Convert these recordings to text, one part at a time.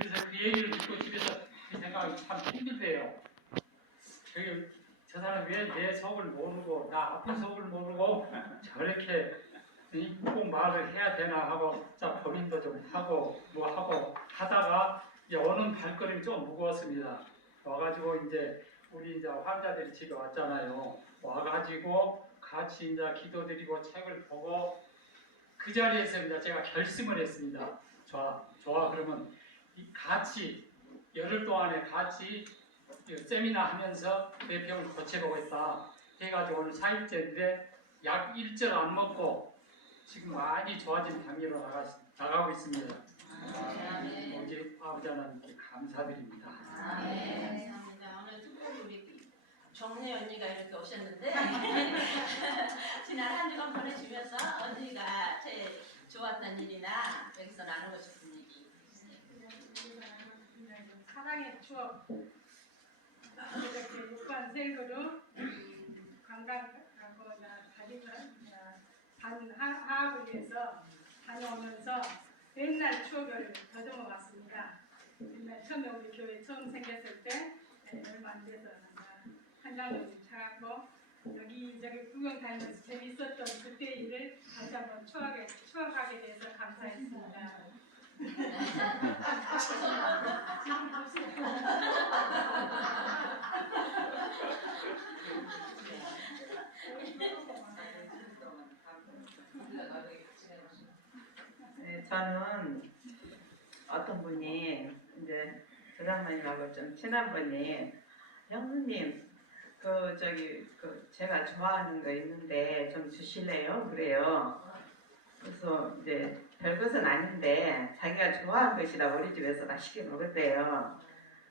그래서 그 얘기를 듣고 집에서 그 생각이 참 힘들대요. 저 사람 왜 내 속을 모르고 나 아픈 속을 모르고 저렇게 꼭 말을 해야 되나 하고 자 고민도 좀 하고 뭐 하고 하다가 이제 오는 발걸음이 좀 무거웠습니다. 와가지고 이제 우리 이제 환자들이 집에 왔잖아요. 와가지고 같이 이제 기도드리고 책을 보고 그 자리에서 이제 제가 결심을 했습니다. 좋아 그러면 같이 열흘 동안에 같이 세미나 하면서 내 병을 고쳐보겠다 해가지고 오늘 4일째인데 약 1절 안 먹고 지금 많이 좋아진 단계로 나가고 있습니다. 오직 아버지 하나님께 감사드립니다. 네, 감사합니다. 오늘 특별히 우리 정래 언니가 이렇게 오셨는데 지난 한 주간 보내주면서 언니가 제일 좋았던 일이나 여기서 나누고 싶은 얘기. 사랑의 추억. 이렇게 6반 생으로 관광 가고 다른 하학을 위해서 다녀오면서 옛날 추억을 더듬어 봤습니다. 옛날 처음에 우리 교회 처음 생겼을 때 얼마 안 돼서 한강을 좀 찾았고 여기저기 구경 다니면서 재밌었던 그때 일을 다시 한번 추억하게 돼서 감사했습니다. 네, 저는 어떤 분이 이제 조장모님하고 좀 친한 분이 형수님 제가 좋아하는 거 있는데 좀 주실래요? 그래요. 그래서 이제 별것은 아닌데 자기가 좋아하는 것이라 우리 집에서 맛있게 먹었대요.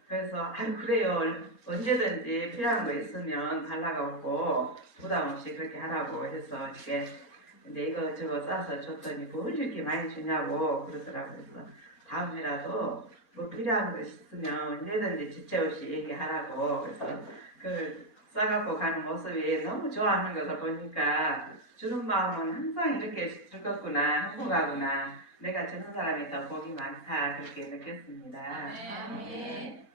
그래서 아유 그래요. 언제든지 필요한 거 있으면 달라고 없고 부담 없이 그렇게 하라고 해서 이렇게 근데 이거 싸서 줬더니 뭘 이렇게 많이 주냐고 그러더라고요. 그래서 다음이라도 뭐 필요한 거 있으면 언제든지 지체 없이 얘기하라고 그래서 그 싸갖고 가는 모습이 너무 좋아하는 것을 보니까 주는 마음은 항상 이렇게 즐겁구나 행복하구나 내가 주는 사람이 더 복이 많다 그렇게 느꼈습니다. 네.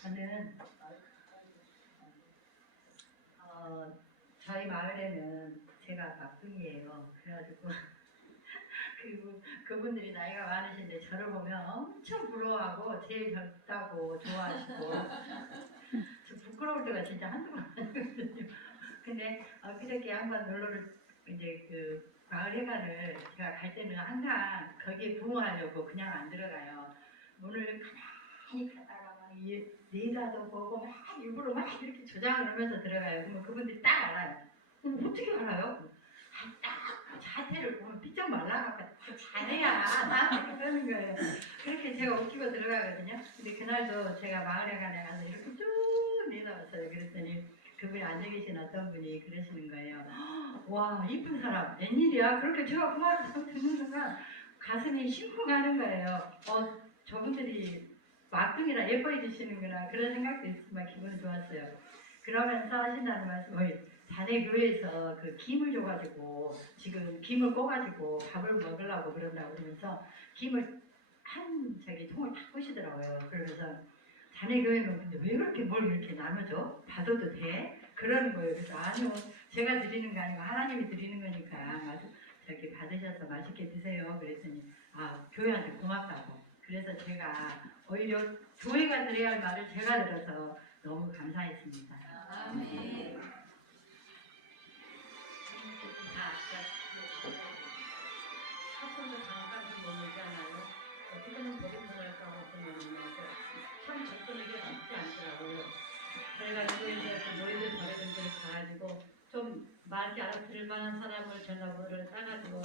저는 저희 마을에는 제가 막둥이에요. 그래가지고 그리고 그분들이 나이가 많으신데 저를 보면 엄청 부러워하고 제일 젊다고 좋아하시고 저 부끄러울 때가 진짜 한두 번 아니거든요. 근데 그저께 한번 놀러를 이제 그 마을회관을 제가 갈 때는 항상 거기에 부응하려고 그냥 안 들어가요. 문을 가만히 가다가 막 네다도 보고 막 일부러 막 이렇게 조장을 하면서 들어가요. 그러면 그분들이 딱 알아요. 그럼 어떻게 알아요? 딱 자태를 보면 삐쩍 말라갖고 잘해야 나한테 그러는 거예요. 그렇게 제가 웃기고 들어가거든요. 근데 그날도 제가 마을회관에 가서 이렇게 쭉 내려왔어요. 그랬더니 그분이 앉아 계신 어떤 분이 그러시는 거예요. 와 이쁜 사람 웬일이야? 그렇게 제가 그 말을 딱 듣는 순간 가슴이 싱쿵 가는 거예요. 저분들이 막둥이라 예뻐해주시는구나 그런 생각도 있지만 기분이 좋았어요. 그러면서 하신다는 말씀을 자네 교회에서 그 김을 줘가지고 지금 김을 꺼가지고 밥을 먹으려고 그런다고 그러면서 김을 한 통을 딱 끄시더라고요. 그러면서 자네 교회는 근데 왜 그렇게 뭘 이렇게 나눠줘? 받아도 돼? 그러는 거예요. 그래서 아니요 제가 드리는 게 아니고 하나님이 드리는 거니까 받으셔서 맛있게 드세요. 그랬더니 교회한테 고맙다고. 그래서 제가 오히려 교회가 드려야 할 말을 제가 들어서 너무 감사했습니다. 아멘. 사건도 잠깐 좀 모르잖아요. 어떻게는 버림받을까 보면 참 접근하기 쉽지 않더라고요. 그래가지고 이제 노예들 버려둔 데 가가지고 좀 말이 알아들을 만한 사람을 전화번호를 따가지고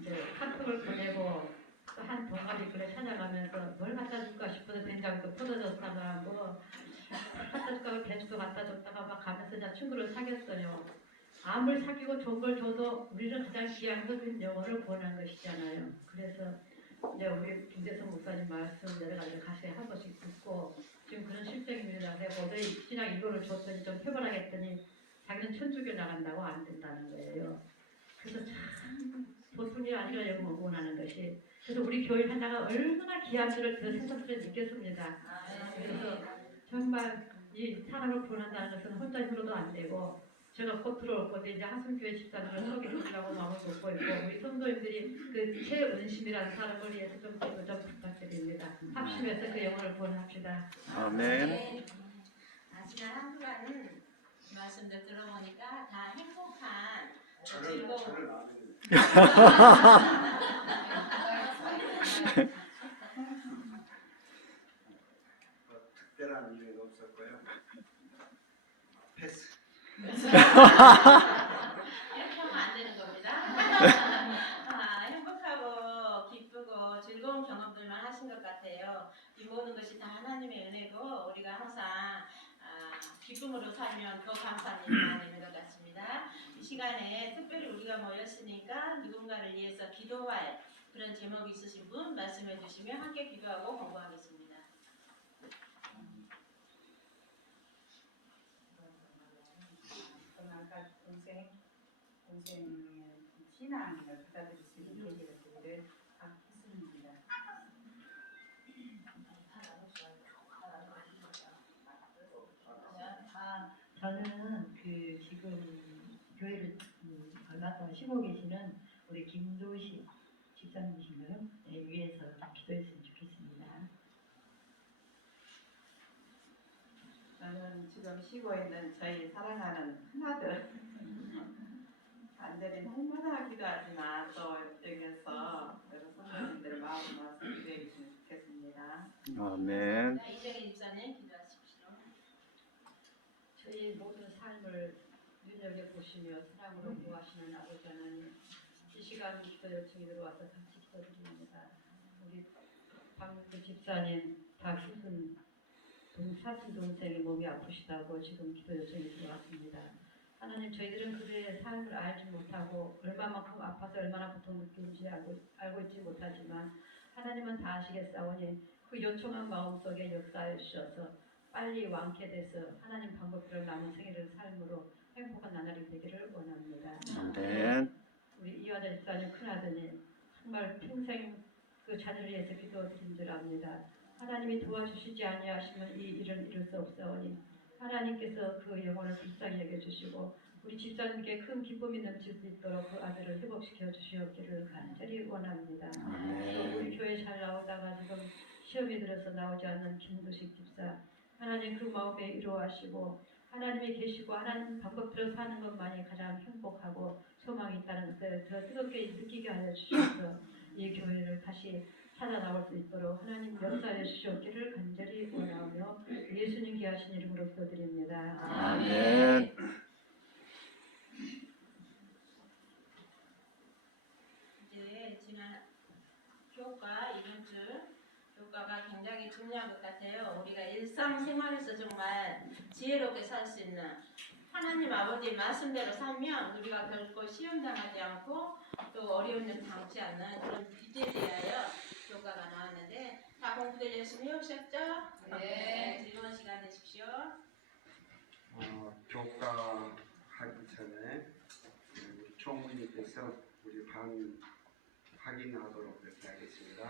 이제 카톡을 보내고 또 한 동아리 그래 찾아가면서 뭘 갖다 줄까 싶어서 된장도 퍼져줬다가 뭐 갖다 줄까 배추도 갖다 줬다가 막 가면서 이제 친구를 사귀었어요. 아무리 사귀고 좋은 걸 줘도 우리는 가장 귀한 것은 영혼을 구원하는 것이잖아요. 그래서 이제 우리 김대성 목사님 말씀 여러 가지 가슴에 한 번씩 듣고 지금 그런 실정입니다. 내가 어제 신앙 이거를 줬더니 좀 해보라겠더니 자기는 천주교 나간다고 안 된다는 거예요. 그래서 참 보통이 아니라 영혼을 구원하는 것이 그래서 우리 교회 하나가 얼마나 귀한 줄을 더 새삼스레 느꼈습니다. 그래서 정말 이 사람을 구원한다는 것은 혼자 힘으로도 안 되고 제가 곧 들어올 건데 이제 하승교회 집사님을 소개해주려고 마음을 먹고 있고 우리 성도님들이 그 최은심이라는 사람을 위해서 좀 기도 좀 부탁드립니다. 합심해서 그 영혼을 구원합시다. 아멘. 지난 한 주간은 말씀들 들어보니까 다 행복한 즐거운 특별한 일은 없었고요. 패스. 이렇게 하면 안 되는 겁니다. 행복하고 기쁘고 즐거운 경험들만 하신 것 같아요. 이 모든 것이 다 하나님의 은혜고 우리가 항상 기쁨으로 살면 더 감사한 일이 많이 있는 것 같습니다. 이 시간에 특별히 우리가 모였으니까 누군가를 위해서 기도할 그런 제목이 있으신 분 말씀해 주시면 함께 기도하고 공부하겠습니다. 아까 동생의 신앙을 받아들일 수 있는 계기를 했습니다. 저는 그 지금 교회를 얼마 동안 쉬고 계시는 우리 김도식 집사님이신가요? 네, 위해서 좀 기도했으면 좋겠습니다. 저는 지금 쉬고 있는 저희 사랑하는 큰아들 간절히 날마다 기도하지만 또 여기서 여러 성도님들 마음 모아서 기도해 주시면 좋겠습니다. 아멘. 이정희 집사님 기도하십시오. 저희 모든 삶을 눈여겨보시며 사랑으로 구하시는 아버지 하나님, 이 시간 기도 요청이 들어와서 같이 기도드립니다. 우리 박문수 집사님 다 힘든 사촌 동생의 몸이 아프시다고 지금 기도 요청이 들어왔습니다. 하나님, 저희들은 그들의 삶을 알지 못하고 얼마만큼 아파서 얼마나 고통 느끼는지 알고 있지 못하지만 하나님은 다 아시겠사오니 그 요청한 마음속에 역사해 주셔서 빨리 완쾌돼서 하나님 방법대로 남은 생애를 삶으로 행복한 나날이 되기를 원합니다. 아멘. 우리 이화자 집사님 큰아드님 정말 평생 그 자녀를 위해서 기도드린 줄 압니다. 하나님이 도와주시지 아니하시면 이 일은 이룰 수 없사오니 하나님께서 그 영혼을 불쌍히 여겨주시고 우리 집사님께 큰 기쁨이 넘칠 수 있도록 그 아들을 회복시켜 주시옵기를 간절히 원합니다. 또 우리 교회 잘 나오다가 지금 시험이 들어서 나오지 않는 김도식 집사, 하나님 그 마음에 위로하시고 하나님이 계시고 하나님 방법대로 사는 것만이 가장 행복하고 소망이 있다는 것을 더 뜨겁게 느끼게 하여 주셔서 이 교회를 다시 찾아 나올 수 있도록 하나님 역사해 주시옵기를 간절히 원하며 예수님 귀하신 이름으로 기도드립니다. 아멘. 이제 지난 교과 이번 주 교과가 굉장히 중요한 것 같아요. 우리가 일상생활에서 정말 지혜롭게 살 수 있는 하나님 아버지 말씀대로 살면 우리가 결코 시험당하지 않고 또 어려운 일 당치 않는 그런 비제에 대하여 교과가 나왔는데 다 공부들 열심히 해오셨죠? 네. 즐거운 시간 되십시오. 교과 하기 전에 우리 총무님께서 우리 반 확인하도록 그렇게 하겠습니다.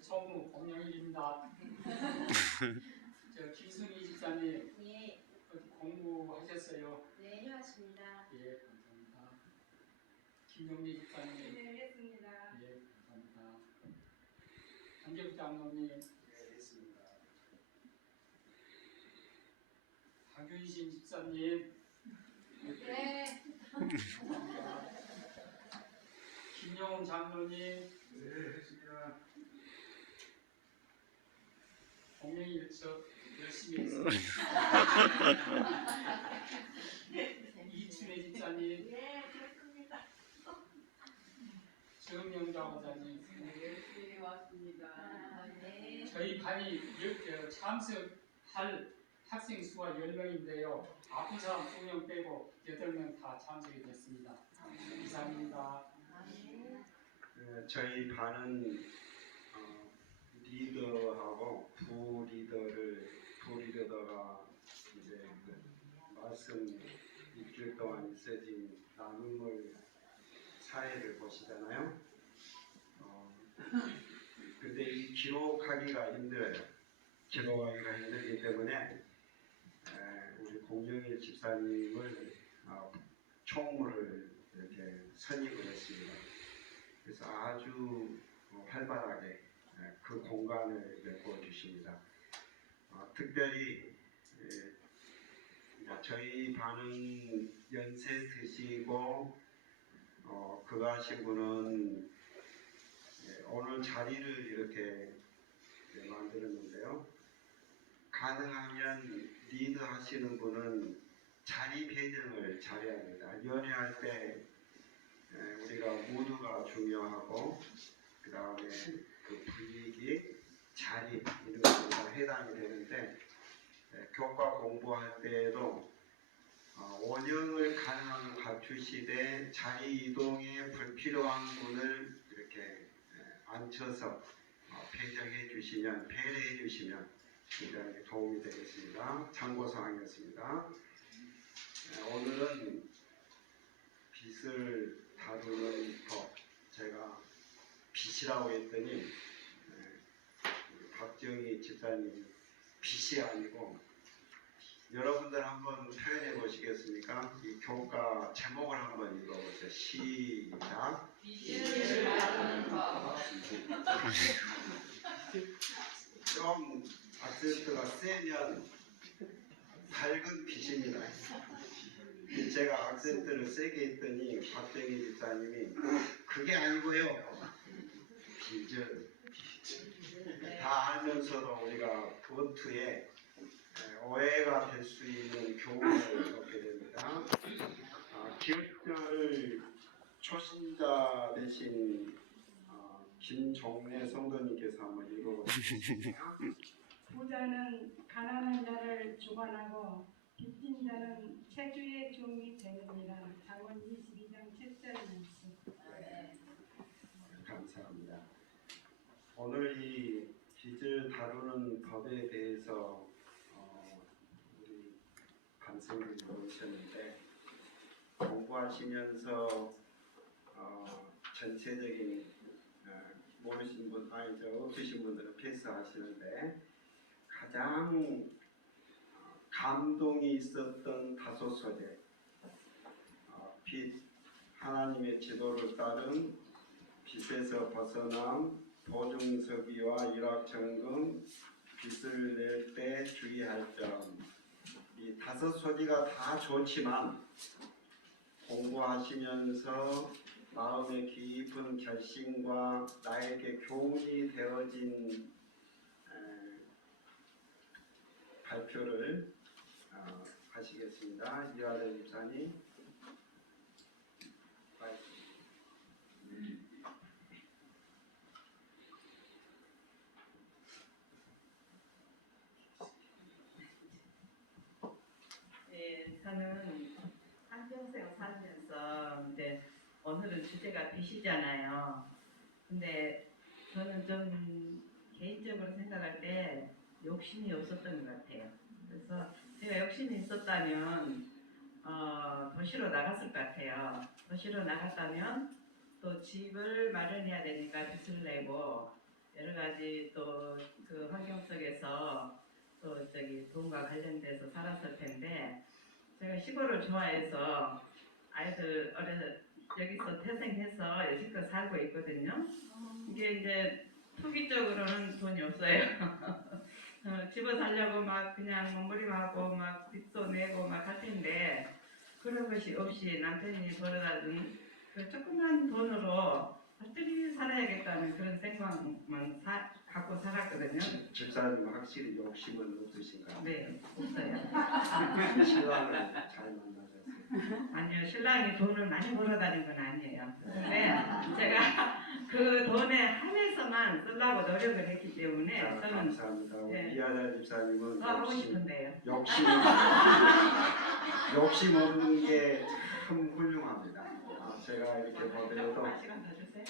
총무 공영일입니다. 저 김승희 집사님 예, 어디 공부하셨어요? 네, 해왔습니다. 예, 감사합니다. 김용리 집사님 네, 했습니다. 예, 감사합니다. 한재국 장로님 네, 했습니다. 박윤신 집사님 네. 감사합니다. 김용훈 장로님 네, 했습니다. 공영일 저 열심히 했습니다. 이춘혜 집사님 네, 그렇습니다. 정명 장로자님 열심히 왔습니다. 네. 저희 반이 참석할 학생 수가 10명인데요. 아픈 사람 2명 빼고 8명 다 참석이 됐습니다. 이상입니다. 저희 반은 리더하고 부리더가 이제 그 말씀 일주일 동안 있어진 나눔을 사회를 보시잖아요. 기록하기가 힘들어요. 기록하기가 힘들기 때문에 우리 공영일 집사님을 총무를 이렇게 선임을 했습니다. 그래서 아주 활발하게 그 공간을 메꿔 주십니다. 특별히 저희 반은 연세 드시고 그하신 분은 오늘 자리를 이렇게 만들었는데요. 가능하면 리드하시는 분은 자리 배정을 잘해야 합니다. 연애할 때 우리가 모두가 중요하고 그 다음에 그 분위기, 자리 이런 것들이 다 해당이 되는데 교과 공부할 때에도 원형을 가능하면 갖추시되 자리 이동에 불필요한 분을 이렇게 앉혀서 배정해 주시면, 배려해 주시면 굉장히 도움이 되겠습니다. 참고사항이었습니다. 오늘은 빚을 다루는 법, 제가 빚이라고 했더니 박정희 집사님 빚이 아니고 여러분들 한번 표현해 보시겠습니까? 이 교과 제목을 한번 읽어보세요. 시작. 빚을 다루는 법. 좀 악센트가 세면 밝은 빚입니다. 제가 악센트를 세게 했더니 박정희 집사님이 그게 아니고요. 빚을 다 알면서도 우리가 원투에 오해가 될 수 있는 교훈을 얻게 됩니다. 기억절 초신자 되신 김종래 성도님께서 한번 읽어보시겠습니까? 부자는 가난한 자를 주관하고 빚진 자는 체주의 종이 되느니라. 잠언 22장 7절 말씀. 감사합니다. 오늘 이 빚을 다루는 법에 대해서 우리 반성들이 모이셨는데 공부하시면서 전체적인 모르신 분, 없으신 분들은 패스하시는데 가장 감동이 있었던 다섯 소재, 빚, 하나님의 지도를 따른 빚에서 벗어남, 보증서기와 일확천금, 빚을 낼 때 주의할 점. 이 다섯 소지가 다 좋지만 공부하시면서 마음의 깊은 결심과 나에게 교훈이 되어진 발표를 하시겠습니다. 이화대 집사님. 저는 한평생 살면서 이제 오늘은 주제가 빚이잖아요. 근데 저는 좀 개인적으로 생각할 때 욕심이 없었던 것 같아요. 그래서 제가 욕심이 있었다면 도시로 나갔을 것 같아요. 도시로 나갔다면 또 집을 마련해야 되니까 빚을 내고 여러 가지 또 그 환경 속에서 또 돈과 관련돼서 살았을 텐데 제가 시골을 좋아해서 아이들 여기서 태생해서 여지껏 살고 있거든요. 이게 이제 투기적으로는 돈이 없어요. 집어 살려고 막 그냥 몸부림하고 막 빚도 내고 막 할 텐데 그런 것이 없이 남편이 벌어다준 그 조그만 돈으로 어떻게 살아야겠다는 그런 생각만 갖고 살았거든요. 집사님 확실히 욕심은 없으신가요? 네, 없어요. 신랑을 잘 만나셨어요. 아니요, 신랑이 돈을 많이 벌어다닌 건 아니에요. 근데 제가 그 돈에 한해서만 쓰려고 노력을 했기 때문에 자, 저는 감사합니다. 네. 이하자 집사님은 더 하고 싶은데요. 욕심 없는 게 참 훌륭합니다. 제가 이렇게 보더라도 조금만 시간 더 주세요.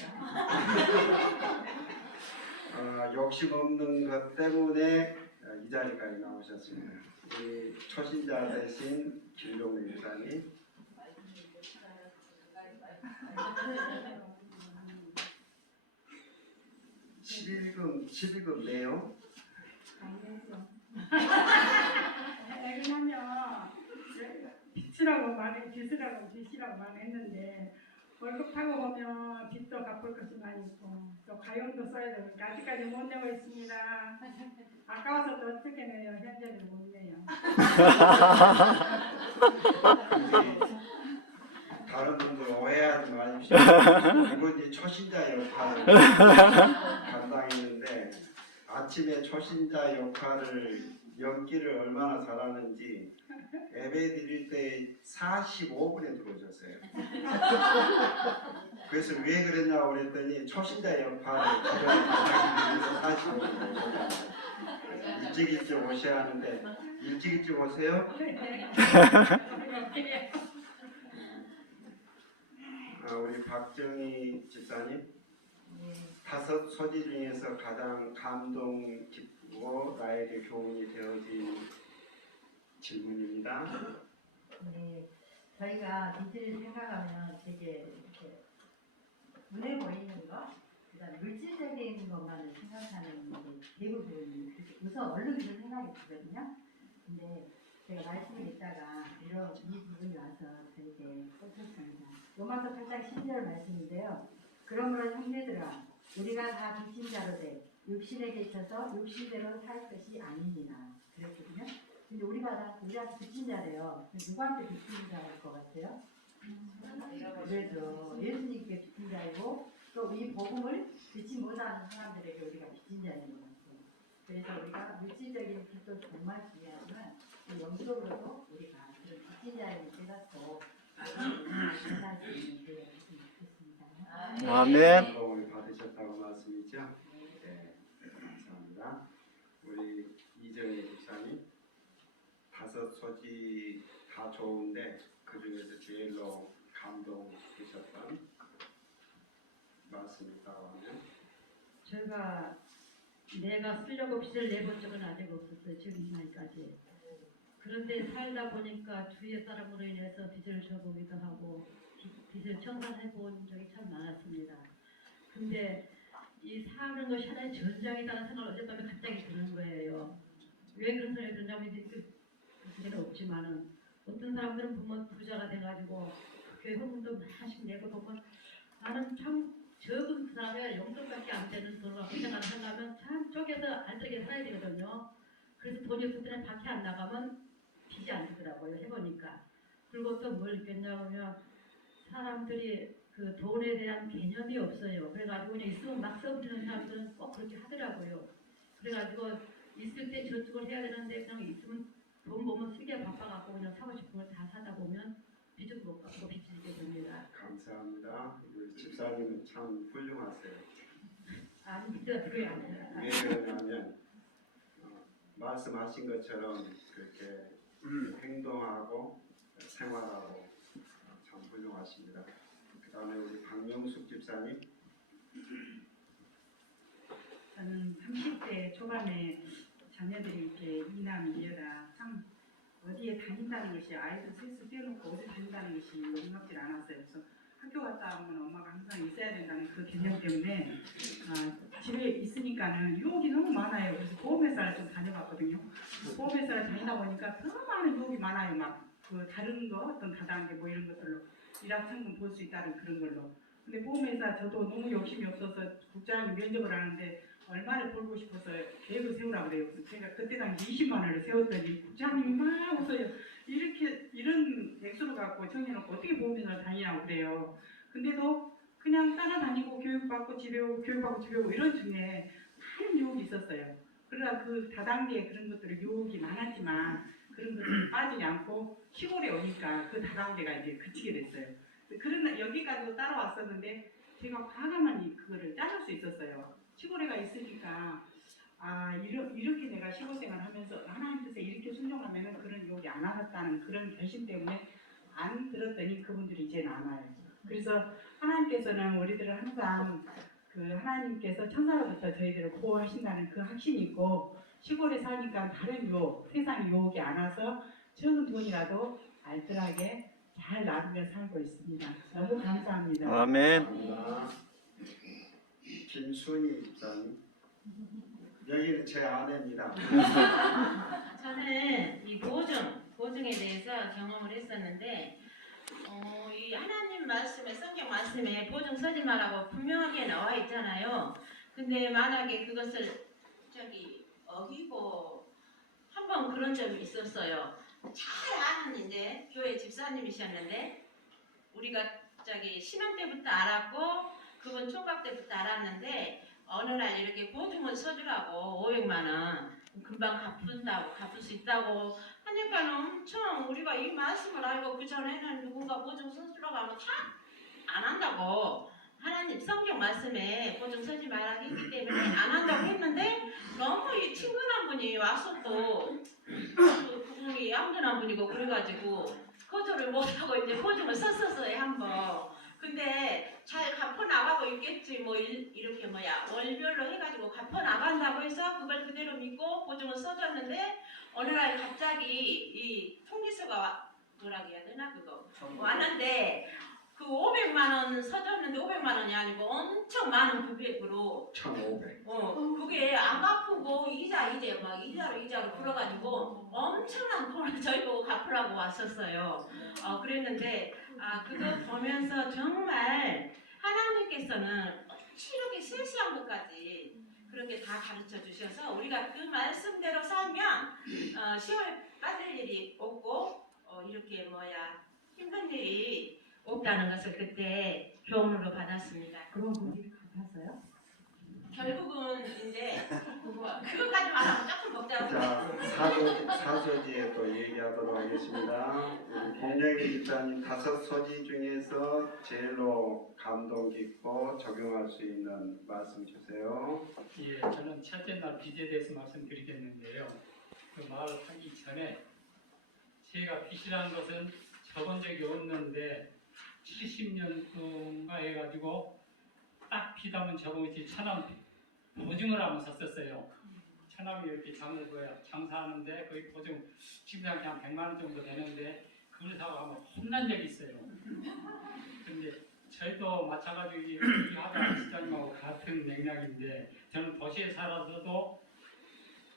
욕심 없는 것 때문에 이 자리까지 나오셨습니다. 우리 초신자 대신 김종래 집사님. 11금 내요? 당연히요. 왜냐면 빚이라고 많이 했는데 월급 타고 보면 빚도 갚을 것이 많이 있고 또 가용도 써야 되니까 아직까지 못 내고 있습니다. 아까워서 또 어떻게 내요? 현재는 못 내요. 다른 분들 오해하지 마십시오. 이분이 초신자 역할을 감당했는데 아침에 초신자 역할을 연기를 얼마나 잘하는지 예배 드릴 때 45분에 들어오셨어요. 그래서 왜 그랬냐고 그랬더니 초신자 역할을 감당하기 위해서 45분에 오셨어요. 일찍 오셔야 하는데 일찍 오세요? 우리 박정희 집사님, 네. 5 소지 중에서 가장 감동 깊고 나에게 교훈이 되어진 질문입니다. 네, 저희가 빚을 생각하면 되게 이렇게 눈에 보이는 것, 그다음 물질적인 것만을 생각하는 게 대부분 그렇게 우선 얼른 그런 생각이 들거든요. 근데 제가 말씀을 듣다가 이 부분이 와서 되게 꽂혔습니다. 로마서 8장 12절 말씀인데요. 그러므로 형제들아, 우리가 다 빚진 자로 돼 육신에게 있어서 육신대로 살 것이 아니니라 그랬거든요. 근데 우리한테 빚진 자래요. 누구한테 빚진 자일 것 같아요? 그래서 예수님께 빚진 자이고 또 이 복음을 듣지 못하는 사람들에게 우리가 빚진 자인 것 같아요. 그래서 우리가 물질적인 빚도 정말 중요하지만 영적으로도 우리가 그런 빚진 자임을 깨닫고 살아갈 수 있는 기회가 됐으면 좋겠습니다. 아멘. 도움을 받으셨다고 말씀이죠? 네, 감사합니다. 우리 이정희 집사님, 5 소지 다 좋은데 그 중에서 제일로 감동되셨던 말씀이 있다고 하면? 내가 쓰려고 빚을 내본 적은 아직 없었어요. 지금 이 나이까지. 그런데 살다 보니까 주위의 사람으로 인해서 빚을 져보기도 하고 빚을 청산해 본 적이 참 많았습니다. 근데 이 사는 것이 하나의 전장이라는 생각을 어젯밤에 갑자기 드는 거예요. 왜 그런 생각이 드냐면 그게는 없지만은 어떤 사람들은 보면 부자가 돼가지고 교회 헌금도 많이씩 내고 보면 나는 참 적은 그 사람의 용돈밖에 안 되는 돈을 갖고 생활을 하려면 참 쪼개서 알뜰하게 살아야 되거든요. 그래서 돈이 없을 때는 밖에 안 나가면 빚이 안 되더라고요. 해보니까. 그리고 또 뭘 느꼈냐면 사람들이 그 돈에 대한 개념이 없어요. 그래가지고 그냥 있으면 막 써버리는 사람들은 꼭 그렇게 하더라고요. 그래가지고 있을 때 저축을 해야 되는데 그냥 있으면 돈 보면 쓰기에 바빠갖고 그냥 사고 싶은 걸 다 사다 보면 빚을 못 갚고 빚지게 됩니다. 감사합니다. 우리 집사님은 참 훌륭하세요. 아닙니다. 그게 아니라. 왜 그러냐면 말씀하신 것처럼 그렇게 행동하고 생활하고 참 훌륭하십니다. 그 다음에 우리 박명숙 집사님. 저는 30대 초반에 자녀들이 이렇게 이남 이여라 참 어디에 다닌다는 것이 아이들 셋을 떼어놓고 어디 다닌다는 것이 용납질 않았어요. 그래서 학교 갔다 오면 엄마가 항상 있어야 된다는 그 개념 때문에 집에 있으니까는 유혹이 너무 많아요. 그래서 보험회사를 좀 다녀봤거든요. 보험회사를 다니다 보니까 더 많은 유혹이 많아요. 막 그 다른 거 어떤 다단계 뭐 이런 것들로 일확천금 볼 수 있다는 그런 걸로. 근데 보험회사 저도 너무 욕심이 없어서 국장이 면접을 하는데 얼마를 벌고 싶어서 계획을 세우라고 그래요. 그래서 제가 그때 당시 20만 원을 세웠더니 국장님이 막 웃어요. 이런 액수를 갖고 정해놓고 어떻게 보험회사를 다니냐고 그래요. 근데도 그냥 따라다니고 교육받고 집에 오고 교육받고 집에 오고 이런 중에 많은 유혹이 있었어요. 그러나 그 다단계 그런 것들은 유혹이 많았지만 그런 것들이 빠지지 않고 시골에 오니까 그 다단계가 이제 그치게 됐어요. 그러나 여기까지도 따라왔었는데 제가 과감하니 그거를 자를 수 있었어요. 시골에가 있으니까 이렇게 내가 시골 생활을 하면서 하나님 뜻에 이렇게 순종하면은 그런 유혹이 안 왔다는 그런 결심 때문에 안 들었더니 그분들이 이제는 안 와요. 그래서 하나님께서는 우리들을 항상 그 하나님께서 천사로부터 저희들을 보호하신다는 그 확신이 있고 시골에 사니까 다른 유혹, 세상 유혹이 안 와서 적은 돈이라도 알뜰하게 잘 나누며 살고 있습니다. 너무 감사합니다. 아멘. 감사합니다. 김순희 집사님. 여기는 제 아내입니다. 저는 이 보증에 대해서 경험을 했었는데 이 하나님 말씀에 성경 말씀에 보증 서지 말라고 분명하게 나와 있잖아요. 근데 만약에 그것을 어기고 한번 그런 점이 있었어요. 잘 아는 이제 교회 집사님이셨는데 우리가 신혼 때부터 알았고 그분 총각 때부터 알았는데 어느 날 이렇게 보증을 서주라고 500만 원 금방 갚을 수 있다고 하니까 엄청 우리가 이 말씀을 알고 그 전에는 누군가 보증 서주라고 하면 다 안 한다고 하나님 성경 말씀에 보증 서지 말라 했기 때문에 안 한다고 했는데 너무 이 친근한 분이 와서 또 그분이 얌전한 분이고 그래가지고 거절을 못하고 이제 보증을 썼었어요 한번. 근데 잘 갚아 나가고 있겠지 뭐 이렇게 월별로 해가지고 갚아 나간다고 해서 그걸 그대로 믿고 보증을 써줬는데 어느 날 갑자기 이 통지서가 뭐라고 해야 되나 그거 왔는데 그 500만 원 서줬는데 500만 원이 아니고 엄청 많은 금액으로 1,500. 그게 안 갚고 이자로 불어가지고 엄청난 돈을 저희 보고 갚으라고 왔었어요. 그랬는데 그거 보면서 정말 하나님께서는 이렇게 세세한 것까지 그렇게 다 가르쳐 주셔서 우리가 그 말씀대로 살면 시험에 빠질 일이 없고 이렇게 힘든 일이 없다는 것을 그때 교훈으로 받았습니다. 그런 분이 갚았어요? 결국은 이제 그것까지 말하면 조금 복잡하고 자, 사서지에 또 얘기하도록 하겠습니다. 우리 김영희 집사님 5서지 중에서 제일로 감동 깊고 적용할 수 있는 말씀 주세요. 예, 저는 첫째 날 빚에 대해서 말씀드리겠는데요. 그 말을 하기 전에 제가 빚이라는 것은 적은 적이 없는데 70년도인가 해가지고 딱 빚하면 적은 것이 천원 보증을 하면 샀었어요. 천원이 이렇게 장사하는데 거의 보증 지금 그냥 100만 원 정도 되는데 그걸 사고 하면 혼난 적이 있어요. 근데 저희도 마찬가지로 이 하다 시장님하고 같은 맥락인데 저는 도시에 살아서도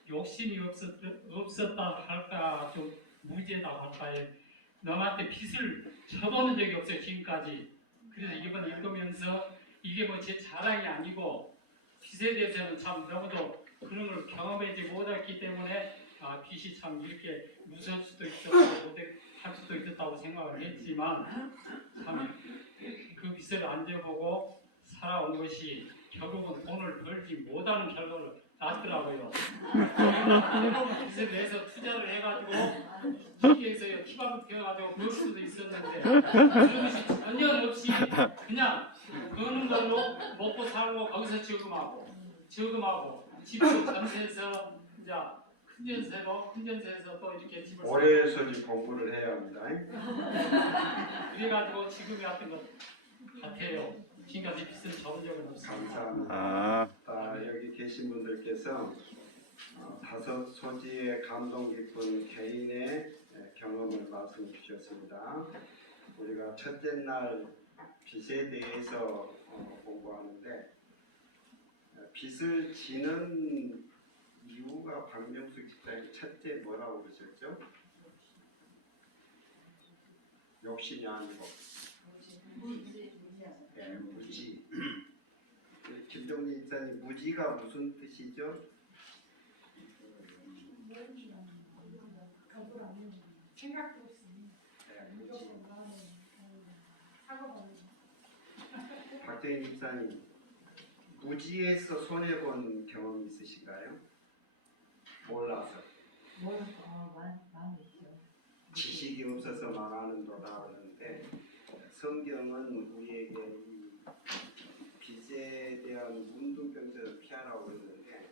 욕심이 없었다 할까 좀 무지하다 할까 너한테 빚을 져보는 적이 없어요 지금까지. 그래서 이번 읽으면서 이게 제 자랑이 아니고 빚에 대해서는 참 너무도 그런 걸 경험하지 못했기 때문에 빚이 참 이렇게 무서울 수도 있었고 못할 수도 있었다고 생각을 했지만 참 그 빚을 안 져보고 살아온 것이 결국은 돈을 벌지 못하는 결과를 낳더라고요. 빚을 내서 투자를 해가지고 시기에서 티밥을 튀어가지고 벌 수도 있었는데 그런 것이 전혀 없이 그냥 버는 걸로 먹고 살고 거기서 저금하고 집도 전세에서 이제 큰 전세에서 또 이렇게 집을 올해서지 공부를 해야 합니다. 그래가지고 지금이 같은 것 같아요. 지금까지 빚을 져본 적은 없습니다. 감사합니다. 여기 계신 분들께서 5소지의 감동 깊은 개인의 경험을 말씀 주셨습니다. 우리가 첫째 날 빚에 대해서 공부하는데 빚을 지는 이유가 박명숙 집사님 첫째 뭐라고 그러셨죠? 욕심이 아니고 무지. 김동리 집사님 무지가 무슨 뜻이죠? 생각도 없이 무지. 사고방식. 박정희 집사님 무지에서 손해 본 경험 있으신가요? 몰라서 많이 있죠. 지식이 없어서 망하는도다 그러는데 성경은 우리에게 이 빚에 대한 문둥병들을 피하라고 그러는데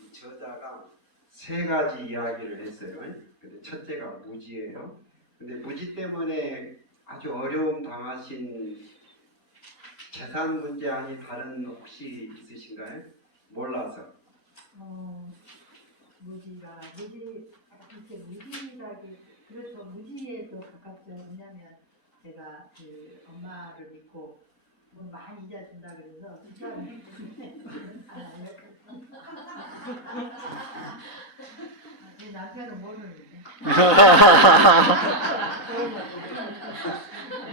이 저자가 3가지 이야기를 했어요. 근데 첫째가 무지예요. 근데 무지 때문에 아주 어려움 당하신 재산 문제 아닌 다른 혹시 있으신가요? 몰라서. 무지라기 그렇죠. 무지에도 가깝죠. 왜냐면 제가 그 엄마를 믿고 뭐 많이 이자 준다 그래서 투자를 했는데 안 알려줬어. 내 남편은 모르는데.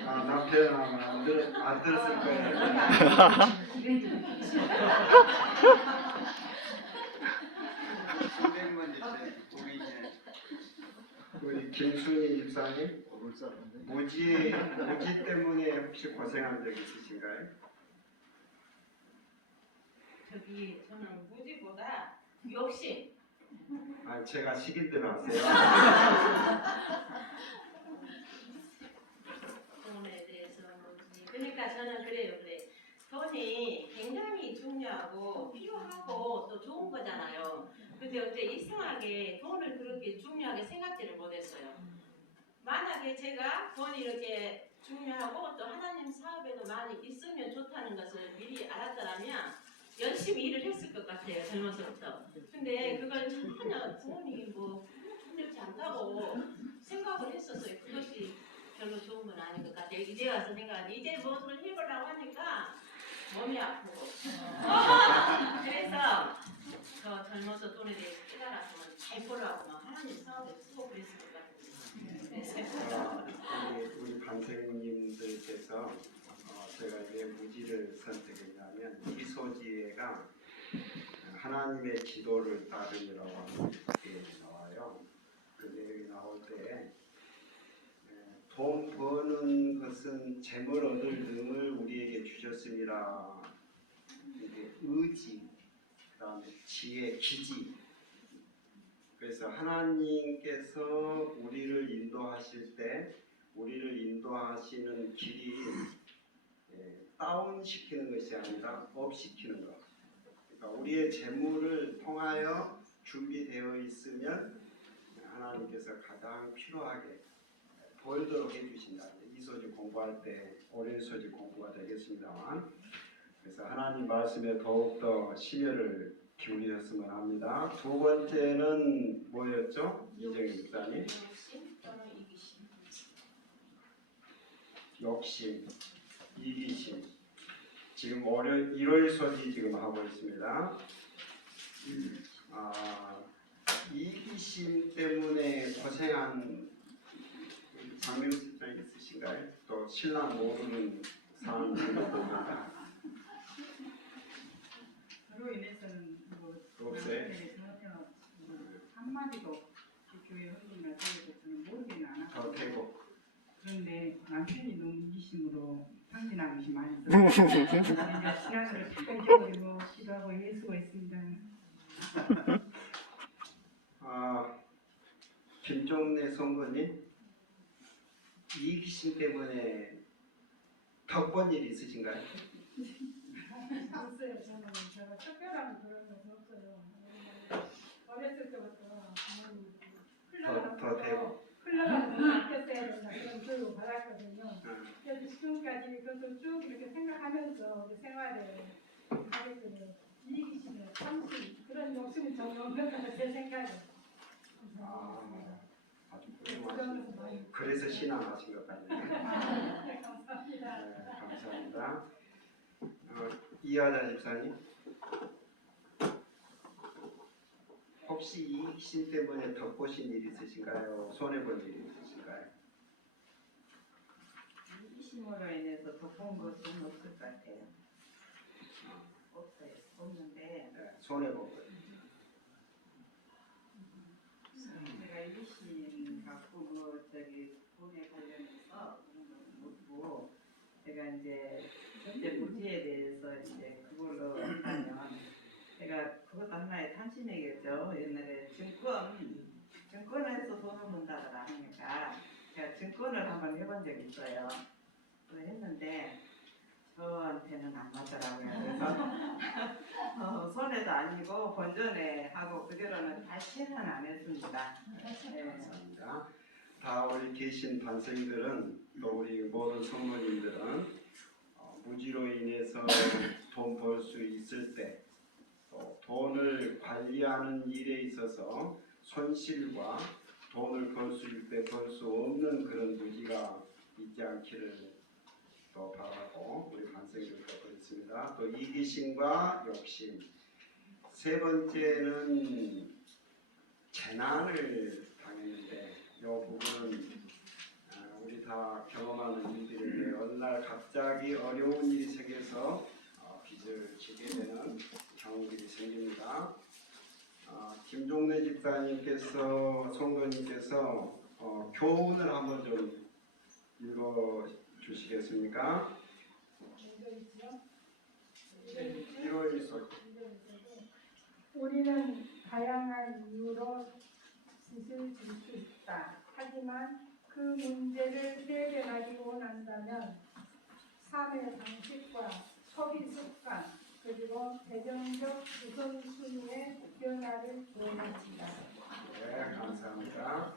아, 남편은 아마 안 들었을 거예요. 우리 김순희 집사님, 무지 때문에 혹시 고생한 적 있으신가요? 저는 무지보다 욕심. 아, 제가 시킨 대로 하세요. 돈에 대해서 뭐지. 그러니까 저는 그래요. 돈이 굉장히 중요하고 필요하고 또 좋은 거잖아요. 근데 어째 이상하게 돈을 그렇게 중요하게 생각지를 못했어요. 만약에 제가 돈이 이렇게 중요하고 또 하나님 사업에도 많이 있으면 좋다는 것을 미리 알았더라면 열심히 일을 했을 것 같아요. 젊어서부터. 근데 그걸 전혀 돈이 뭐 힘들지 않다고 생각을 했었어요. 그것이 별로 좋은 건 아닌 것 같아요. 이제 와서 생각하는데 이제 무엇을 해보려고 하니까 몸이 아프고 그래서 더 젊어서 돈에 대해서 깨달았으면 잘 벌라고 막 하나님 사업에 쓰고 그랬을 것 같아요. 우리 반생님들께서 제가 왜 무지를 선택했냐면 이소지혜가 하나님의 기도를 따르느라고 이렇게 나와요. 그 내용이 나올 때 돈 버는 것은 재물 얻을 능을 우리에게 주셨습니다. 이게 의지, 그다음에 지혜, 기지. 그래서 하나님께서 우리를 인도하실 때 우리를 인도하시는 길이 다운시키는 것이 아니라 업시키는 것. 그러니까 우리의 재물을 통하여 준비되어 있으면 하나님께서 가장 필요하게 벌도록 해주신다. 이소지 공부할 때 어린 소지 공부가 되겠습니다만, 그래서 하나님 말씀에 더욱더 심혈을 기울이셨으면 합니다. 두 번째는 뭐였죠? 이정희 집사님? 욕심 또는 이기심. 욕심, 이기심. 지금 1월 소지 지금 하고 있습니다. 이기심 때문에 고생한 장명 집사님 있으신가요? 또 신랑 모르는 사람 있습니다. 그로 인해서는 뭐 없어요? 전혀 한마디도 교회 헌금이나 저에서는 모르지는 않았고 되고. 그런데 남편이 너무 이기심으로 상진한 것이 많이 있어요. 신앙을 다 잊어버리고 시도하고 애쓰고 있습니다. 김종래 선거님, 이기심 때문에 덕본 일 있으신가요? 없어요. 저는 제가 특별한 그런 건 없어요. 어렸을 때부터 더 되고. 흘러가는 아꼈어야 된다 그런 교육을 받았거든요. 그래서 지금까지 그것을 쭉 이렇게 생각하면서 우리 생활에 하게 되는 이기심에 참심 그런 욕심이 전혀 없는 것은 제 생각에. 아주 훌륭하시네요. 그래서 신앙하신 것 같네요. 네, 감사합니다. 네, 감사합니다. 이하자 집사님, 혹시 이기심 때문에 덧보신 일 있으신가요? 손해본 일 있으신가요? 이기심으로 인해서 덮은 것은 없을 것 같아요. 없어요. 없는데 네, 손해본 것. 제가 이기심 갖고 돈에 관련해서 그런 건 없고 제가 이제 현재 무지에 대해서 이제 그걸로 한다면 제가 그것도 하나의 탐심이겠죠. 옛날에 증권에서 돈을 번다더라 하니까 제가 증권을 한번 해본 적이 있어요. 그걸 했는데 저한테는 안 맞더라고요. 그래서 손해도 아니고 본전에 하고 그대로는 다시는 안 했습니다. 네. 감사합니다. 다 우리 계신 반생들은 또 우리 모든 성도님들은 무지로 인해서 돈 벌 수 있을 때 또 돈을 관리하는 일에 있어서 손실과 돈을 벌 수 있을 때 벌 수 없는 그런 무지가 있지 않기를 또 바라고 우리 반생들 갖고 있습니다. 또 이기심과 욕심, 세 번째는 재난을 당했는데 이 부분은 우리 다 경험하는 일들인데 어느 날 갑자기 어려운 일이 생겨서 빚을 지게 되는 경우들이 생깁니다. 김종래 집사님께서 성도님께서 교훈을 한번 좀 읽어 주시겠습니까? 1월 소 우리는 다양한 이유로 빚을 질 수 있다. 하지만 그 문제를 해결하기 원한다면 삶의 방식과 소비 습관 그리고 재정적 우선순위의 변화를 원합니다. 네, 감사합니다.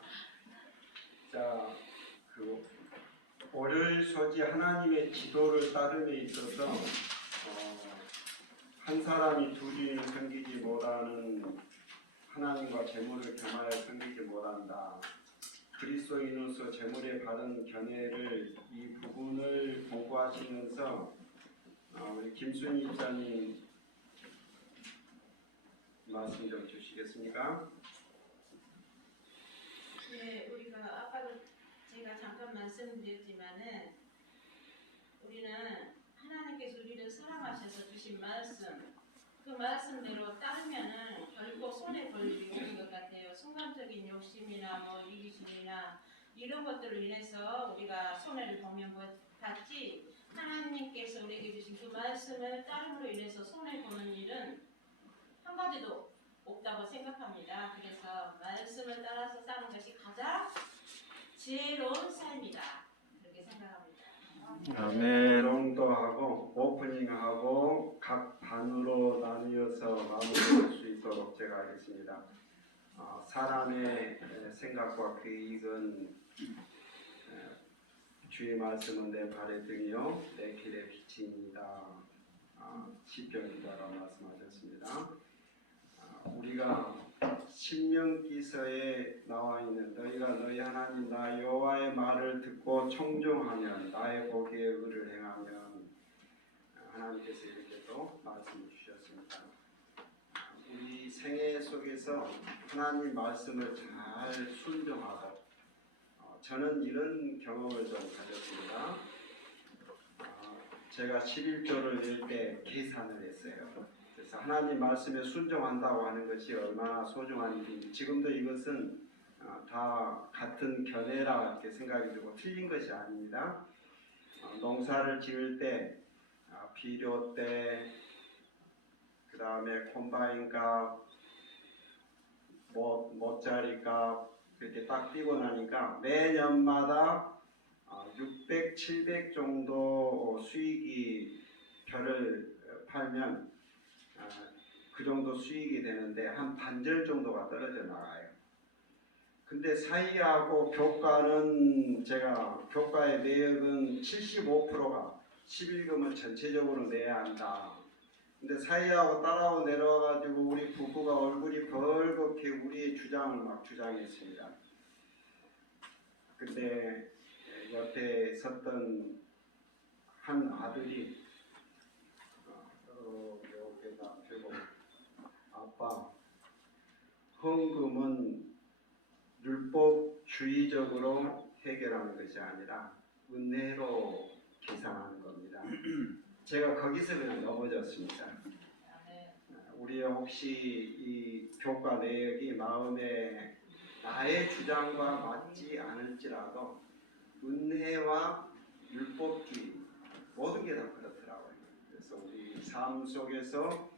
자, 월요일 소지 하나님의 지도를 따름에 있어서 한 사람이 둘이 섬기지 못하는 하나님과 재물을 겸하여 섬기지 못한다. 그리스도인으로서 재물의 바른 견해를 이 부분을 공부하시면서 우리 김순희 집사님 말씀 좀 주시겠습니까? 네, 우리가 아까도 제가 잠깐 말씀드렸지만은 우리는 하나님께서 우리를 사랑하셔서 주신 말씀 그 말씀대로 따르면은 결국 손에 볼 일이 없는 것 같아요. 순간적인 욕심이나 뭐 이기심이나 이런 것들로 인해서 우리가 손해를 보면 받지 하나님께서 우리에게 주신 그 말씀을 따름으로 인해서 손해 보는 일은 한 가지도 없다고 생각합니다. 그래서 말씀을 따라서 사는 것이 가장 지혜로운 삶이다. 그렇게 생각합니다. 아멘. 정도하고 오프닝하고 각 반으로 나뉘어서 마무리할 수 있도록 제가 하겠습니다. 사람의 생각과 그 이익은 주의 말씀은 내 발의 등이요 내 길의 빛입니다. 시편 기자라고 말씀하셨습니다. 우리가 신명기서에 나와 있는 너희가 너희 하나님 나 여호와의 말을 듣고 청종하면 나의 보기에 의를 행하면 하나님께서 이렇게 또 말씀을 주셨습니다. 우리 생애 속에서 하나님 말씀을 잘 순종하고 저는 이런 경험을 좀 가졌습니다. 제가 11조를 낼 때 계산을 했어요. 그래서 하나님 말씀에 순종한다고 하는 것이 얼마나 소중한 일인지 지금도 이것은 다 같은 견해라 이렇게 생각이 들고 틀린 것이 아닙니다. 농사를 지을 때 비료 때 그 다음에 콤바인 값 모짜리 값 이렇게 딱 띄고 나니까 매년마다 600, 700 정도 수익이 벼를 팔면 그 정도 수익이 되는데 한 반절 정도가 떨어져 나가요. 근데 사이하고 교가는 제가 교가의 내역은 75%가 11금을 전체적으로 내야 한다. 근데 사이하고 따라오고 내려와가지고 우리 부부가 얼굴이 벌겋게 우리의 주장을 막 주장했습니다. 근데 옆에 섰던 한 아들이 여기다 대고 아빠 헌금은 율법주의적으로 해결하는 것이 아니라 은혜로 계산하는 겁니다. 제가 거기서 그냥 넘어졌습니다. 우리 혹시 이 교과 내역이 마음에 나의 주장과 맞지 않을지라도 은혜와 율법주의 모든 게 다 그렇더라고요. 그래서 우리 삶 속에서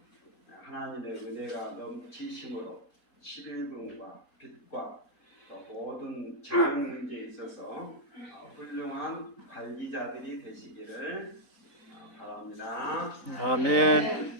하나님의 은혜가 넘치심으로 11금과 빚과 또 모든 재정 문제에 있어서 훌륭한 관리자들이 되시기를 바랍니다. 아멘.